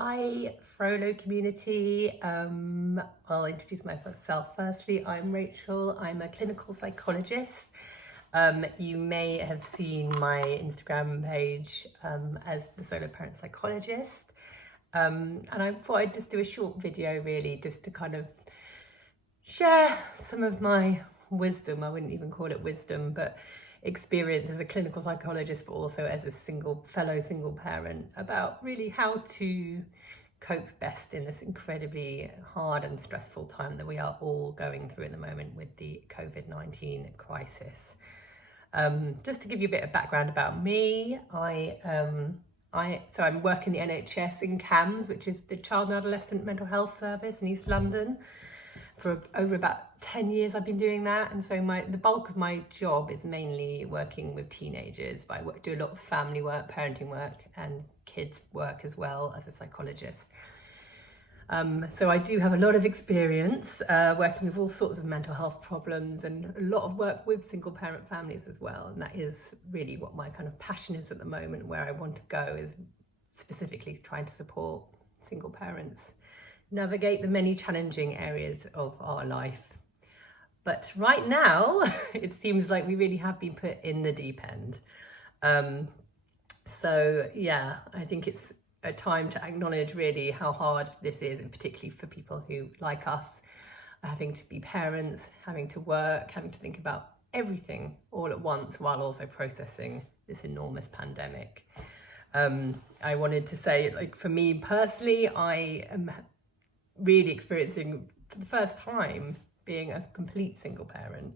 Hi, Frollo community. I'll introduce myself firstly. I'm Rachel. I'm a clinical psychologist. You may have seen my Instagram page as the Solo Parent Psychologist. And I thought I'd just do a short video really just to kind of share some of my wisdom. I wouldn't even call it wisdom, but experience as a clinical psychologist, but also as a fellow single parent, about really how to cope best in this incredibly hard and stressful time that we are all going through at the moment with the Covid-19 crisis. Just to give you a bit of background about me, I'm working the NHS in CAMS, which is the Child and Adolescent Mental Health Service in East London. For over about 10 years I've been doing that, and so the bulk of my job is mainly working with teenagers, but I do a lot of family work, parenting work, and kids work as well as a psychologist. So I do have a lot of experience working with all sorts of mental health problems, and a lot of work with single parent families as well, and that is really what my kind of passion is at the moment. Where I want to go is specifically trying to support single parents navigate the many challenging areas of our life. But right now, it seems like we really have been put in the deep end. So yeah, I think it's a time to acknowledge really how hard this is, and particularly for people who, like us, are having to be parents, having to work, having to think about everything all at once while also processing this enormous pandemic. I wanted to say, like, for me personally, I am really experiencing for the first time being a complete single parent,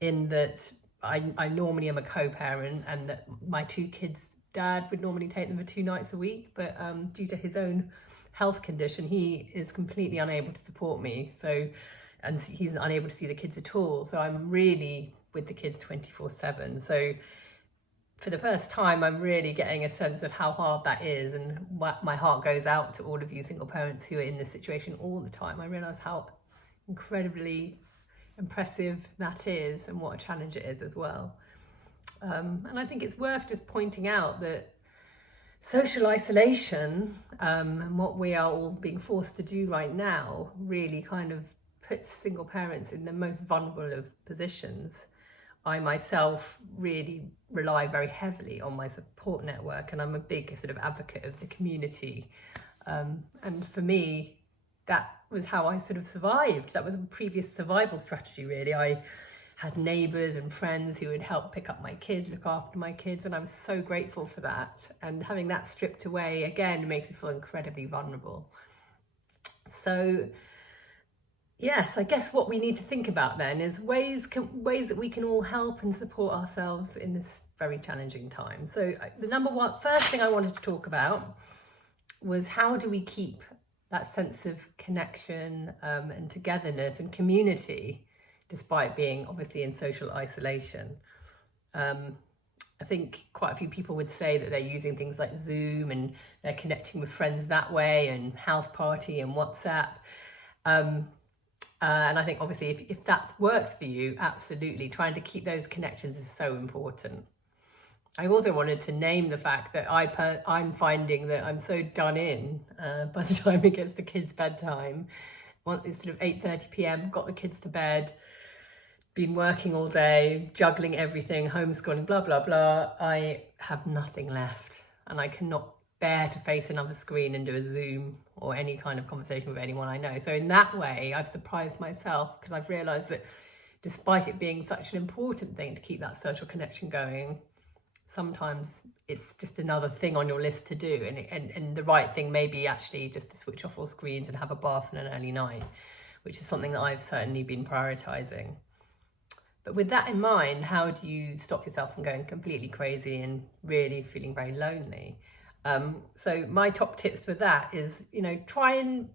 in that I normally am a co-parent, and that my two kids' dad would normally take them for 2 nights a week, but due to his own health condition, he is completely unable to support me, and he's unable to see the kids at all, so I'm really with the kids 24/7. So for the first time, I'm really getting a sense of how hard that is, and my heart goes out to all of you single parents who are in this situation all the time. I realise how incredibly impressive that is, and what a challenge it is as well. And I think it's worth just pointing out that social isolation and what we are all being forced to do right now really kind of puts single parents in the most vulnerable of positions. I myself really rely very heavily on my support network, and I'm a big sort of advocate of the community. And for me, that was how I sort of survived. That was a previous survival strategy, really. I had neighbours and friends who would help pick up my kids, look after my kids, and I'm so grateful for that. And having that stripped away, again, makes me feel incredibly vulnerable. So yes, I guess what we need to think about then is ways that we can all help and support ourselves in this very challenging time. So the first thing I wanted to talk about was, how do we keep that sense of connection and togetherness and community despite being obviously in social isolation? I think quite a few people would say that they're using things like Zoom, and they're connecting with friends that way, and House Party and WhatsApp. And I think obviously if that works for you, absolutely, trying to keep those connections is so important. I also wanted to name the fact that I'm finding that I'm so done in by the time it gets to kids' bedtime. It's sort of 8:30 p.m, got the kids to bed, been working all day, juggling everything, homeschooling, blah, blah, blah. I have nothing left, and I cannot bear to face another screen and do a Zoom or any kind of conversation with anyone I know. So in that way, I've surprised myself, because I've realised that despite it being such an important thing to keep that social connection going, sometimes it's just another thing on your list to do, and the right thing may be actually just to switch off all screens and have a bath and an early night, which is something that I've certainly been prioritising. But with that in mind, how do you stop yourself from going completely crazy and really feeling very lonely? So my top tips for that is, try and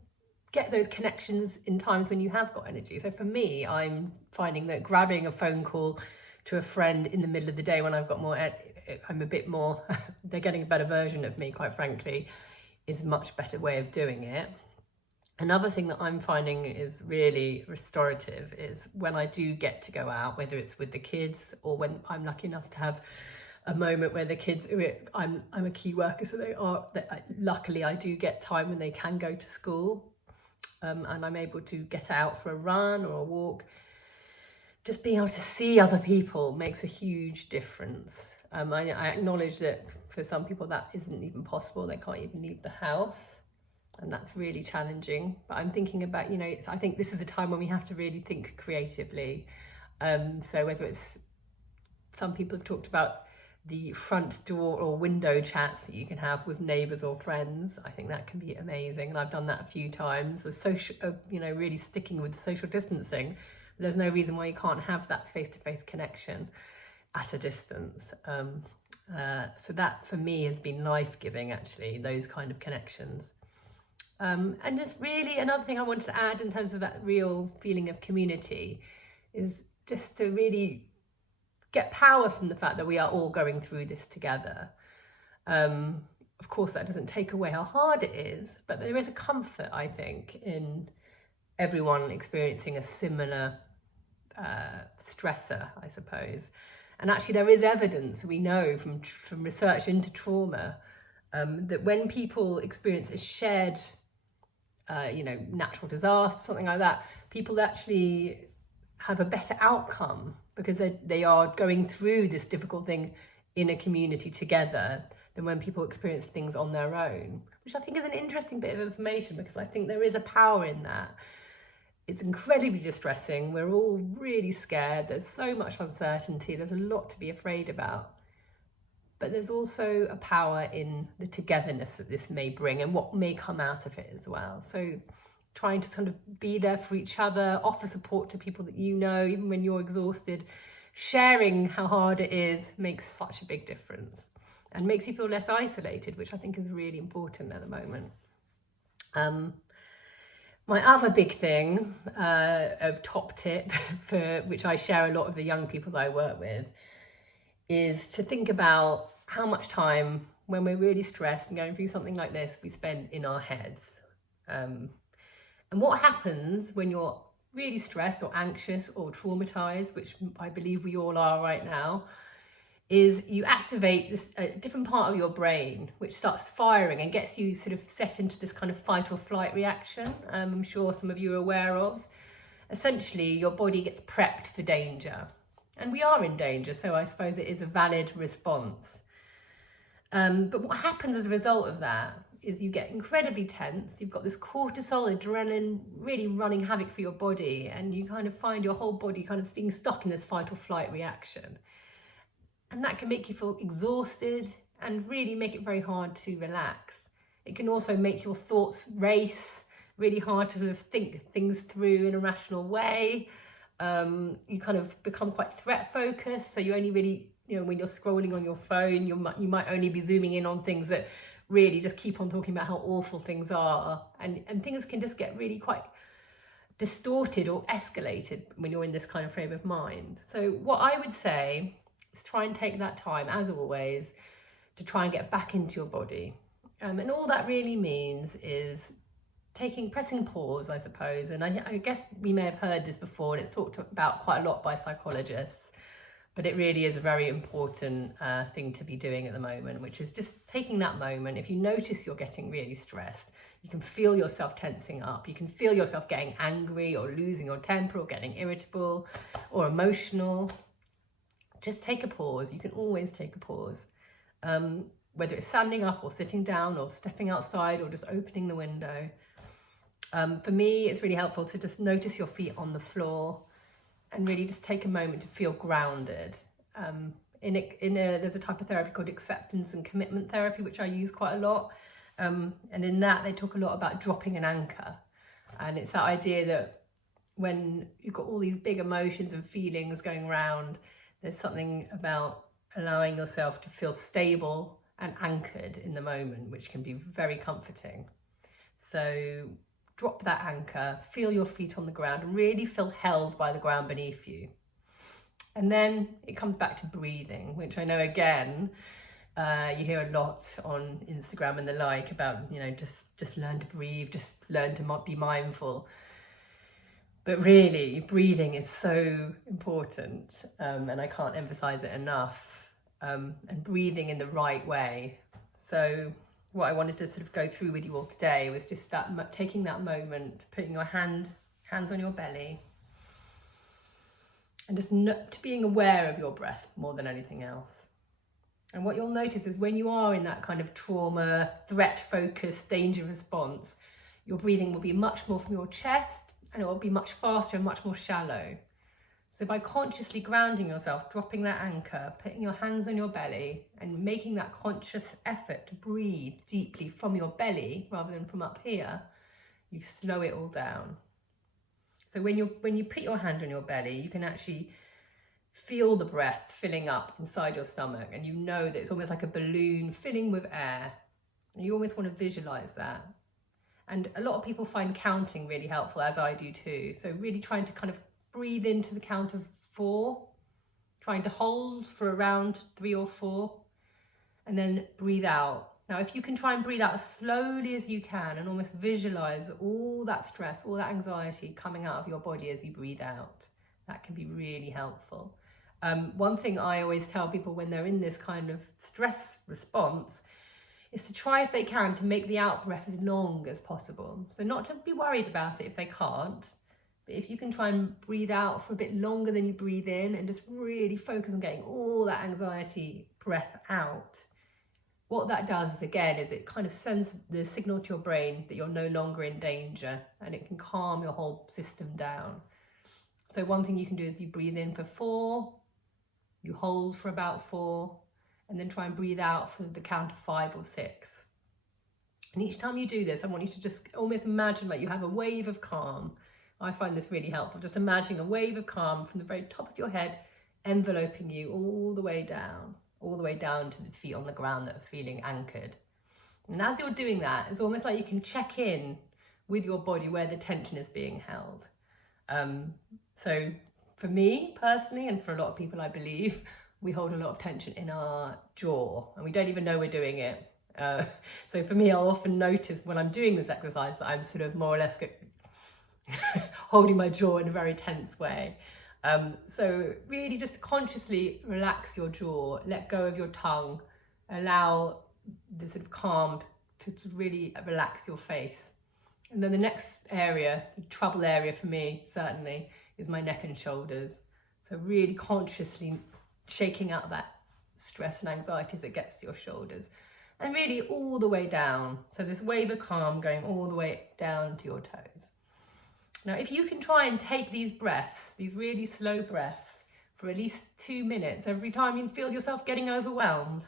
get those connections in times when you have got energy. So for me, I'm finding that grabbing a phone call to a friend in the middle of the day when I've got I'm a bit more, they're getting a better version of me, quite frankly, is a much better way of doing it. Another thing that I'm finding is really restorative is when I do get to go out, whether it's with the kids or when I'm lucky enough to have a moment where the kids, I'm a key worker, so luckily I do get time when they can go to school, and I'm able to get out for a run or a walk. Just being able to see other people makes a huge difference. I acknowledge that for some people that isn't even possible. They can't even leave the house, and that's really challenging. But I'm thinking about, I think this is a time when we have to really think creatively. So whether it's, some people have talked about the front door or window chats that you can have with neighbours or friends. I think that can be amazing, and I've done that a few times. The social, really sticking with social distancing. There's no reason why you can't have that face-to-face connection at a distance. So that for me has been life-giving, actually, those kind of connections. And just really another thing I wanted to add in terms of that real feeling of community is just to really get power from the fact that we are all going through this together. Of course, that doesn't take away how hard it is, but there is a comfort, I think, in everyone experiencing a similar stressor, I suppose. And actually there is evidence, we know from research into trauma, that when people experience a shared, natural disaster, something like that, people actually have a better outcome because they are going through this difficult thing in a community together than when people experience things on their own, which I think is an interesting bit of information, because I think there is a power in that. It's incredibly distressing. We're all really scared. There's so much uncertainty. There's a lot to be afraid about. But there's also a power in the togetherness that this may bring and what may come out of it as well. So trying to sort of be there for each other, offer support to people that you know, even when you're exhausted, sharing how hard it is makes such a big difference and makes you feel less isolated, which I think is really important at the moment. My other big thing, of top tip, for which I share a lot of the young people that I work with, is to think about how much time, when we're really stressed and going through something like this, we spend in our heads. And what happens when you're really stressed or anxious or traumatized, which I believe we all are right now, is you activate this different part of your brain which starts firing and gets you sort of set into this kind of fight or flight reaction. I'm sure some of you are aware of. Essentially, your body gets prepped for danger, and we are in danger, so I suppose it is a valid response. But what happens as a result of that is you get incredibly tense. You've got this cortisol, adrenaline really running havoc for your body, and you kind of find your whole body kind of being stuck in this fight or flight reaction. And that can make you feel exhausted and really make it very hard to relax. It can also make your thoughts race, really hard to sort of think things through in a rational way. You kind of become quite threat focused, so you only really, when you're scrolling on your phone, you might only be zooming in on things that really just keep on talking about how awful things are, and things can just get really quite distorted or escalated when you're in this kind of frame of mind. So what I would say is try and take that time, as always, to try and get back into your body. And all that really means is pressing pause, I suppose. And I guess we may have heard this before, and it's talked about quite a lot by psychologists, but it really is a very important thing to be doing at the moment, which is just taking that moment. If you notice you're getting really stressed, you can feel yourself tensing up, you can feel yourself getting angry or losing your temper or getting irritable or emotional. Just take a pause. You can always take a pause, whether it's standing up or sitting down or stepping outside or just opening the window. For me, it's really helpful to just notice your feet on the floor and really just take a moment to feel grounded. There's a type of therapy called acceptance and commitment therapy, which I use quite a lot. And in that, they talk a lot about dropping an anchor. And it's that idea that when you've got all these big emotions and feelings going around, there's something about allowing yourself to feel stable and anchored in the moment, which can be very comforting. So drop that anchor, feel your feet on the ground, and really feel held by the ground beneath you. And then it comes back to breathing, which I know, again, you hear a lot on Instagram and the like about, just learn to breathe, just learn to be mindful. But really, breathing is so important, and I can't emphasize it enough. and breathing in the right way. So what I wanted to sort of go through with you all today was just that, taking that moment, putting your hands on your belly, and just being aware of your breath more than anything else. And what you'll notice is when you are in that kind of trauma, threat-focused, danger response, your breathing will be much more from your chest, and it will be much faster and much more shallow. So by consciously grounding yourself, dropping that anchor, putting your hands on your belly, and making that conscious effort to breathe deeply from your belly rather than from up here, you slow it all down. So when you put your hand on your belly, you can actually feel the breath filling up inside your stomach, and you know that it's almost like a balloon filling with air. And you almost want to visualize that. And a lot of people find counting really helpful, as I do too. So really trying to kind of breathe into the count of 4, trying to hold for around 3 or 4, and then breathe out. Now, if you can try and breathe out as slowly as you can and almost visualize all that stress, all that anxiety coming out of your body as you breathe out, that can be really helpful. One thing I always tell people when they're in this kind of stress response is to try, if they can, to make the out breath as long as possible. So not to be worried about it if they can't, but if you can try and breathe out for a bit longer than you breathe in and just really focus on getting all that anxiety breath out, what that does is, again, is it kind of sends the signal to your brain that you're no longer in danger, and it can calm your whole system down. So one thing you can do is you breathe in for 4, you hold for about 4, and then try and breathe out for the count of 5 or 6. And each time you do this, I want you to just almost imagine like you have a wave of calm. I find this really helpful, just imagining a wave of calm from the very top of your head enveloping you all the way down to the feet on the ground that are feeling anchored. And as you're doing that, it's almost like you can check in with your body where the tension is being held. So for me personally, and for a lot of people I believe, we hold a lot of tension in our jaw and we don't even know we're doing it. So for me, I'll often notice when I'm doing this exercise that I'm sort of more or less holding my jaw in a very tense way. So really just consciously relax your jaw, let go of your tongue, allow the sort of calm to really relax your face. And then the next area, the trouble area for me certainly, is my neck and shoulders. So really consciously shaking out that stress and anxiety as it gets to your shoulders, and really all the way down. So this wave of calm going all the way down to your toes. Now, if you can try and take these breaths, these really slow breaths, for at least 2 minutes every time you feel yourself getting overwhelmed,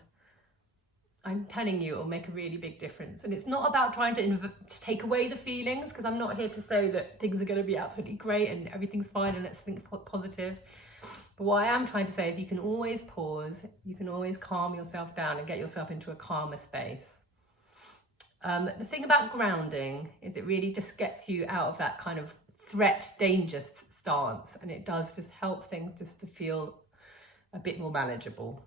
I'm telling you, it'll make a really big difference. And it's not about trying to take away the feelings, because I'm not here to say that things are going to be absolutely great and everything's fine and let's think positive. But what I am trying to say is you can always pause, you can always calm yourself down and get yourself into a calmer space. The thing about grounding is it really just gets you out of that kind of threat, danger stance, and it does just help things just to feel a bit more manageable.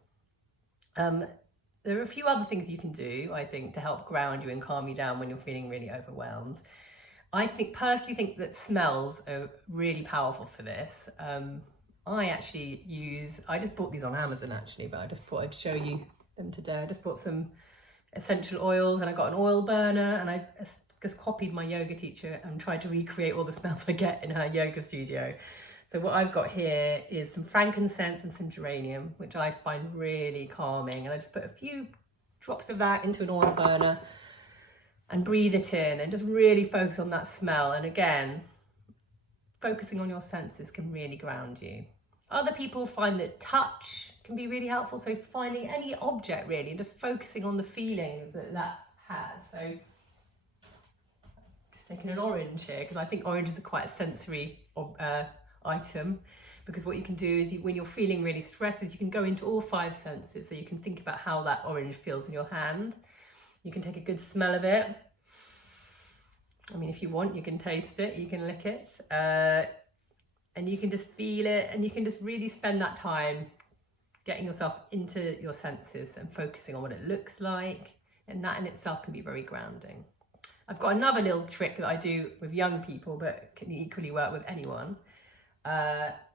There are a few other things you can do, I think, to help ground you and calm you down when you're feeling really overwhelmed. I personally think that smells are really powerful for this. I just bought these on Amazon actually, but I just thought I'd show you them today. I just bought some essential oils and I got an oil burner, and I just copied my yoga teacher and tried to recreate all the smells I get in her yoga studio. So what I've got here is some frankincense and some geranium, which I find really calming. And I just put a few drops of that into an oil burner and breathe it in and just really focus on that smell. And again, focusing on your senses can really ground you. Other people find that touch can be really helpful. So finding any object really and just focusing on the feeling that has. So just taking an orange here, because I think oranges are quite a sensory item, because what you can do is when you're feeling really stressed is you can go into all 5 senses. So you can think about how that orange feels in your hand. You can take a good smell of it. I mean, if you want, you can taste it, you can lick it, and you can just feel it, and you can just really spend that time getting yourself into your senses and focusing on what it looks like, and that in itself can be very grounding. I've got another little trick that I do with young people, but can equally work with anyone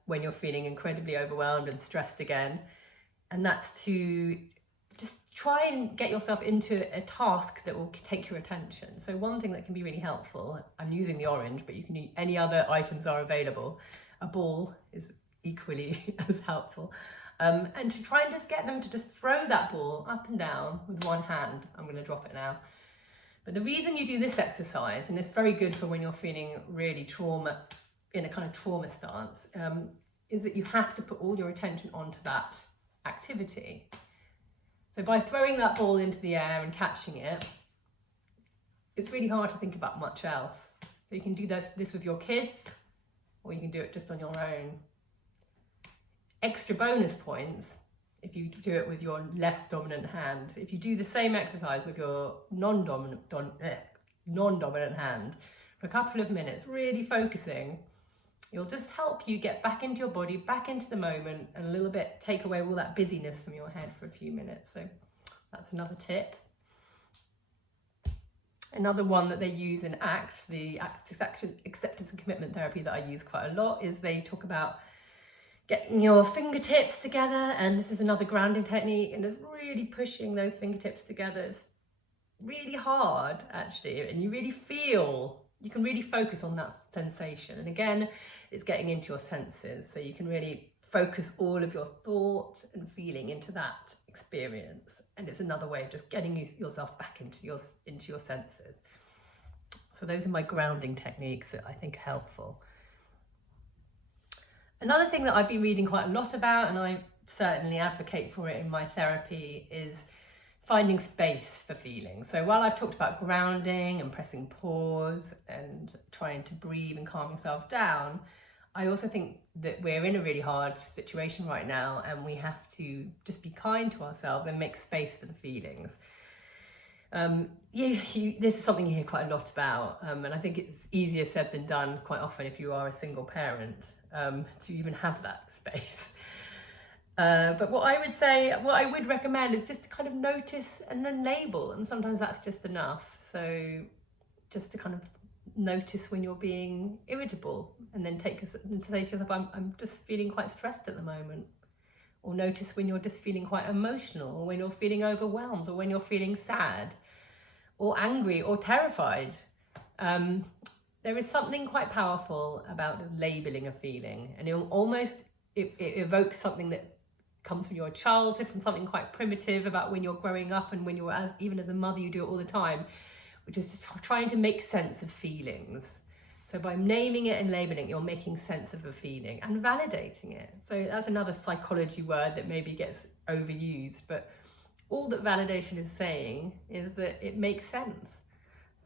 when you're feeling incredibly overwhelmed and stressed again. And that's to just try and get yourself into a task that will take your attention. So one thing that can be really helpful, I'm using the orange, but you can use any other items are available. A ball is equally as helpful. And to try and just get them to just throw that ball up and down with one hand. I'm going to drop it now. But the reason you do this exercise, and it's very good for when you're feeling really in a kind of trauma stance, is that you have to put all your attention onto that activity. So by throwing that ball into the air and catching it, it's really hard to think about much else. So you can do this with your kids, or you can do it just on your own. Extra bonus points if you do it with your less dominant hand. If you do the same exercise with your non-dominant hand for a couple of minutes, really focusing, it'll just help you get back into your body, back into the moment, and a little bit take away all that busyness from your head for a few minutes. So that's another tip. Another one that they use in ACT, the acceptance and commitment therapy that I use quite a lot, is they talk about getting your fingertips together, and this is another grounding technique, and it's really pushing those fingertips together. It's really hard actually, and you can really focus on that sensation. And again, it's getting into your senses, so you can really focus all of your thought and feeling into that experience. And it's another way of just getting yourself back into your senses. So those are my grounding techniques that I think are helpful. Another thing that I've been reading quite a lot about, and I certainly advocate for it in my therapy, is finding space for feeling. So while I've talked about grounding and pressing pause and trying to breathe and calm yourself down, I also think that we're in a really hard situation right now, and we have to just be kind to ourselves and make space for the feelings. This is something you hear quite a lot about, and I think it's easier said than done quite often if you are a single parent, to even have that space. But what I would recommend is just to kind of notice and then label, and sometimes that's just enough. So just to kind of notice when you're being irritable, and then say to yourself, I'm just feeling quite stressed at the moment. Or notice when you're just feeling quite emotional, or when you're feeling overwhelmed, or when you're feeling sad or angry or terrified. There is something quite powerful about just labeling a feeling, and it evokes something that comes from your childhood, from something quite primitive about when you're growing up, and when you're even as a mother, you do it all the time, which is just trying to make sense of feelings. So by naming it and labeling, you're making sense of a feeling and validating it. So that's another psychology word that maybe gets overused, but all that validation is saying is that it makes sense.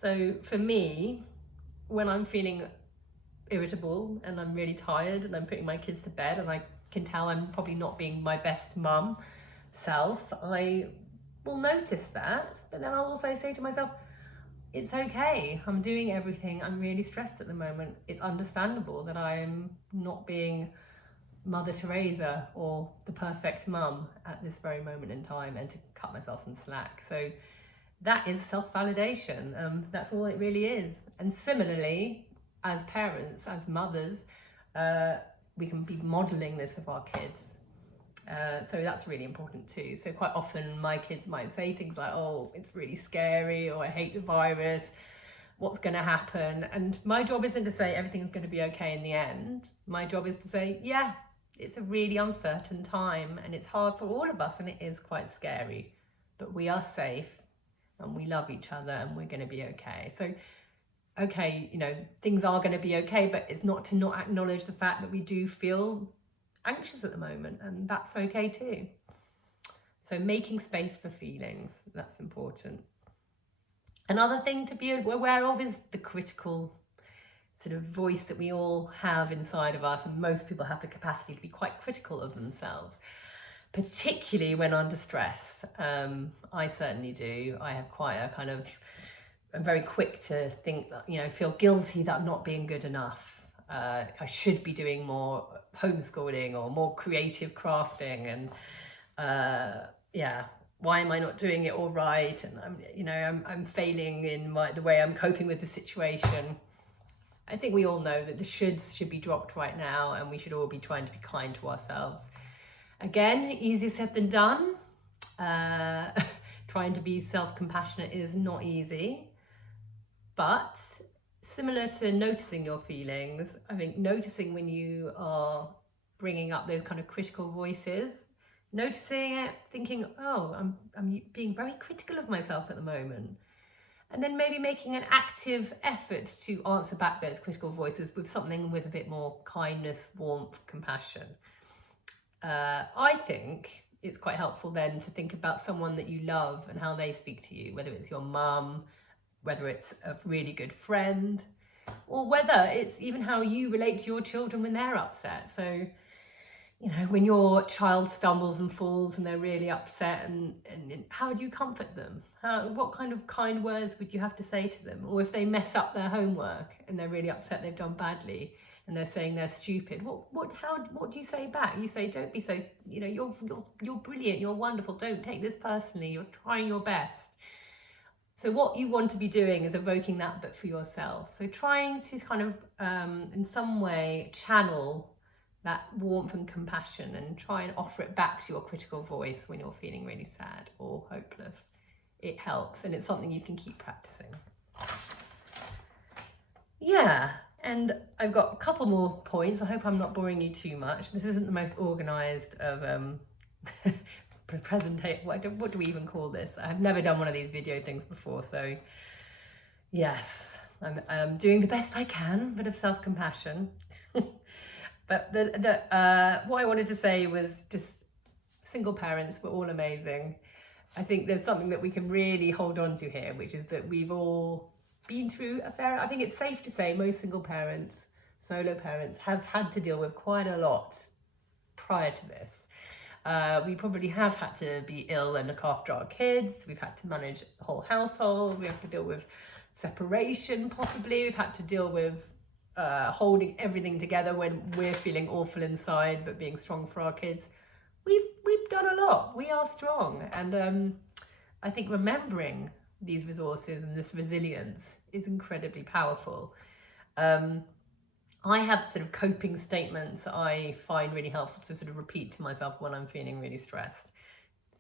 So for me, when I'm feeling irritable and I'm really tired and I'm putting my kids to bed and I can tell I'm probably not being my best mum self, I will notice that, but then I'll also say to myself, it's okay, I'm doing everything, I'm really stressed at the moment. It's understandable that I'm not being Mother Teresa or the perfect mum at this very moment in time, and to cut myself some slack. So that is self-validation. That's all it really is. And similarly, as parents, as mothers, we can be modeling this with our kids. So that's really important too. So quite often my kids might say things like, oh, it's really scary, or I hate the virus, what's going to happen? And my job isn't to say everything's going to be okay in the end. My job is to say, yeah, it's a really uncertain time, and it's hard for all of us, and it is quite scary, but we are safe and we love each other, and we're going to be okay. So okay, things are going to be okay, but it's not to not acknowledge the fact that we do feel anxious at the moment, and that's okay too. So making space for feelings, that's important. Another thing to be aware of is the critical sort of voice that we all have inside of us, and most people have the capacity to be quite critical of themselves, particularly when under stress. I certainly do. I have quite a kind of, I'm very quick to think that, feel guilty that I'm not being good enough. I should be doing more homeschooling or more creative crafting, and why am I not doing it all right? And I'm failing in the way I'm coping with the situation. I think we all know that the shoulds should be dropped right now, and we should all be trying to be kind to ourselves. Again, easier said than done. Trying to be self-compassionate is not easy, but similar to noticing your feelings, I think noticing when you are bringing up those kind of critical voices, noticing it, thinking, oh, I'm being very critical of myself at the moment. And then maybe making an active effort to answer back those critical voices with something with a bit more kindness, warmth, compassion. I think it's quite helpful then to think about someone that you love and how they speak to you, whether it's your mum, whether it's a really good friend, or whether it's even how you relate to your children when they're upset. So, you know, when your child stumbles and falls and they're really upset, and how do you comfort them? What kind of kind words would you have to say to them? Or if they mess up their homework and they're really upset they've done badly and they're saying they're stupid, what do you say back? You say, don't be so, you know, you're brilliant, you're wonderful, don't take this personally, you're trying your best. So what you want to be doing is evoking that, but for yourself. So trying to kind of, in some way, channel that warmth and compassion and try and offer it back to your critical voice when you're feeling really sad or hopeless. It helps, and it's something you can keep practicing. Yeah, and I've got a couple more points. I hope I'm not boring you too much. This isn't the most organised of presentation. What do we even call this? I've never done one of these video things before, so yes, I'm doing the best I can, bit of self-compassion. But what I wanted to say was just single parents, we're all amazing. I think there's something that we can really hold on to here, which is that we've all been through I think it's safe to say most single parents, solo parents, have had to deal with quite a lot prior to this. We probably have had to be ill and look after our kids. We've had to manage the whole household. We have to deal with separation, possibly. We've had to deal with holding everything together when we're feeling awful inside, but being strong for our kids. We've done a lot. We are strong. And I think remembering these resources and this resilience is incredibly powerful. I have sort of coping statements that I find really helpful to sort of repeat to myself when I'm feeling really stressed.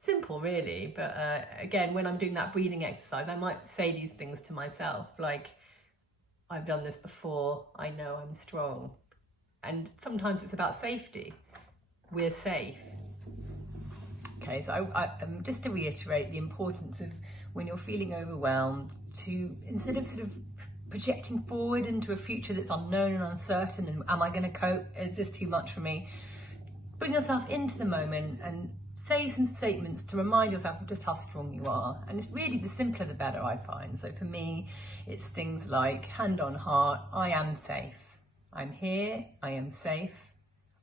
Simple, really, but again, when I'm doing that breathing exercise, I might say these things to myself, like, I've done this before, I know I'm strong. And sometimes it's about safety. We're safe. Okay, so just to reiterate the importance of when you're feeling overwhelmed, to instead of sort of projecting forward into a future that's unknown and uncertain, and am I going to cope? Is this too much for me? Bring yourself into the moment and say some statements to remind yourself of just how strong you are. And it's really, the simpler the better, I find. So for me, it's things like, hand on heart, I am safe. I'm here, I am safe,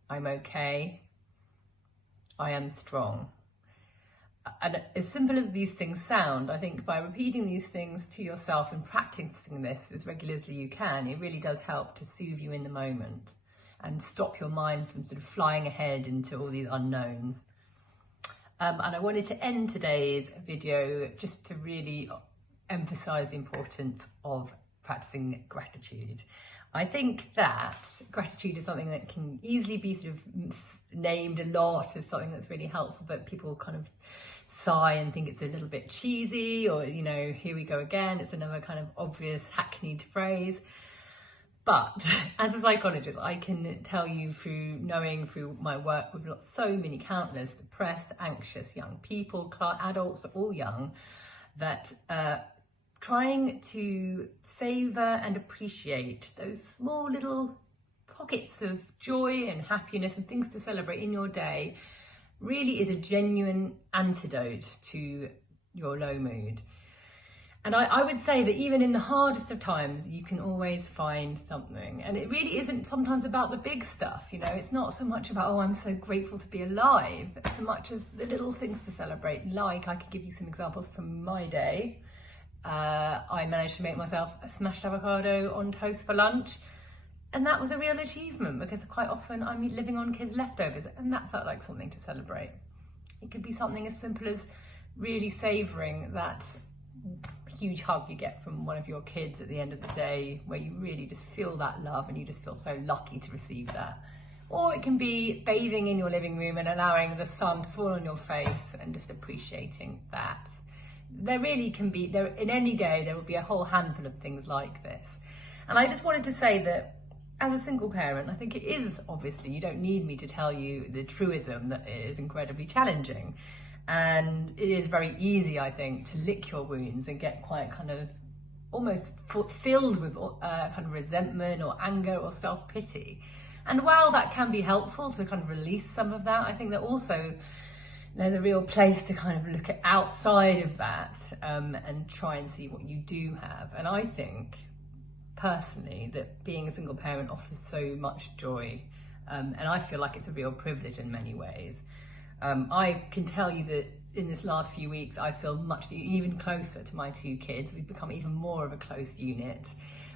I'm okay, I am strong. And as simple as these things sound, I think by repeating these things to yourself and practicing this as regularly as you can, it really does help to soothe you in the moment and stop your mind from sort of flying ahead into all these unknowns. And I wanted to end today's video just to really emphasize the importance of practicing gratitude. I think that gratitude is something that can easily be sort of named a lot as something that's really helpful, but people kind of sigh and think it's a little bit cheesy, or, you know, here we go again, it's another kind of obvious hackneyed phrase. But as a psychologist, I can tell you through my work with so many countless depressed, anxious young people, adults, all young, that trying to savor and appreciate those small little pockets of joy and happiness and things to celebrate in your day really is a genuine antidote to your low mood. And I would say that even in the hardest of times, you can always find something. And it really isn't sometimes about the big stuff, you know, it's not so much about, oh, I'm so grateful to be alive, so much as the little things to celebrate. Like, I could give you some examples from my day. I managed to make myself a smashed avocado on toast for lunch. And that was a real achievement, because quite often I'm living on kids' leftovers, and that felt like something to celebrate. It could be something as simple as really savouring that huge hug you get from one of your kids at the end of the day, where you really just feel that love and you just feel so lucky to receive that. or it can be bathing in your living room and allowing the sun to fall on your face and just appreciating that. There really can be, in any day, there will be a whole handful of things like this. And I just wanted to say that as a single parent, I think it is, obviously, you don't need me to tell you the truism that it is incredibly challenging. And it is very easy, I think, to lick your wounds and get quite kind of almost filled with kind of resentment or anger or self-pity. And while that can be helpful to kind of release some of that, I think that also there's a real place to kind of look at outside of that and try and see what you do have. And I think personally that being a single parent offers so much joy, and I feel like it's a real privilege in many ways. I can tell you that in this last few weeks I feel even closer to my two kids. We've become even more of a close unit.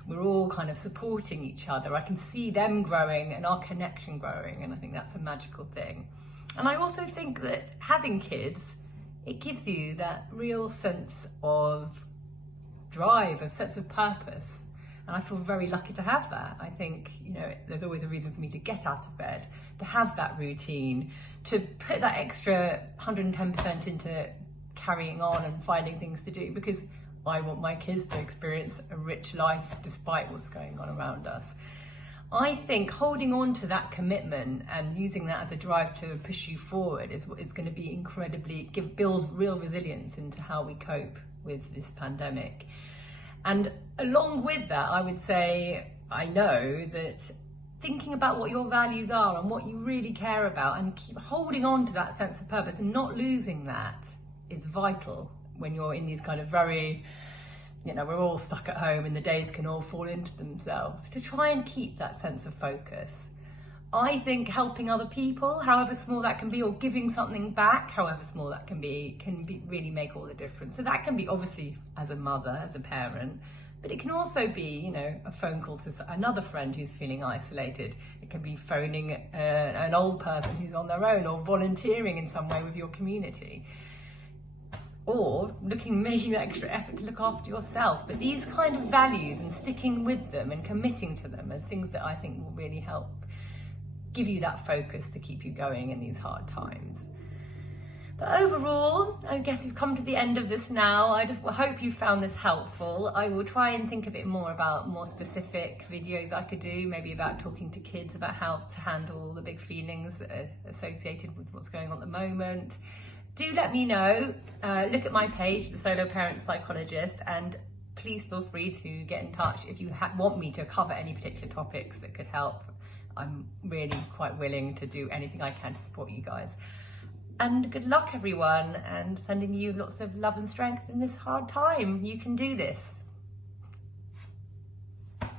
We're all kind of supporting each other. I can see them growing and our connection growing, and I think that's a magical thing. And I also think that having kids, it gives you that real sense of drive, a sense of purpose. And I feel very lucky to have that. I think, there's always a reason for me to get out of bed, to have that routine, to put that extra 110% into carrying on and finding things to do, because I want my kids to experience a rich life despite what's going on around us. I think holding on to that commitment and using that as a drive to push you forward is going to be build real resilience into how we cope with this pandemic. And along with that, I would say, I know that thinking about what your values are and what you really care about and keep holding on to that sense of purpose and not losing that is vital when you're in these kind of very, we're all stuck at home and the days can all fall into themselves, to try and keep that sense of focus. I think helping other people, however small that can be, or giving something back, however small that can be really make all the difference. So that can be obviously as a mother, as a parent, but it can also be, a phone call to another friend who's feeling isolated. It can be phoning an old person who's on their own, or volunteering in some way with your community, or making that extra effort to look after yourself. But these kind of values and sticking with them and committing to them are things that I think will really help give you that focus to keep you going in these hard times. But overall, I guess we've come to the end of this now. I just hope you found this helpful. I will try and think a bit more about more specific videos I could do, maybe about talking to kids about how to handle the big feelings that are associated with what's going on at the moment. Do let me know. Look at my page, the Solo Parent Psychologist, and please feel free to get in touch if you want me to cover any particular topics that could help. I'm really quite willing to do anything I can to support you guys. And good luck, everyone, and sending you lots of love and strength in this hard time. You can do this.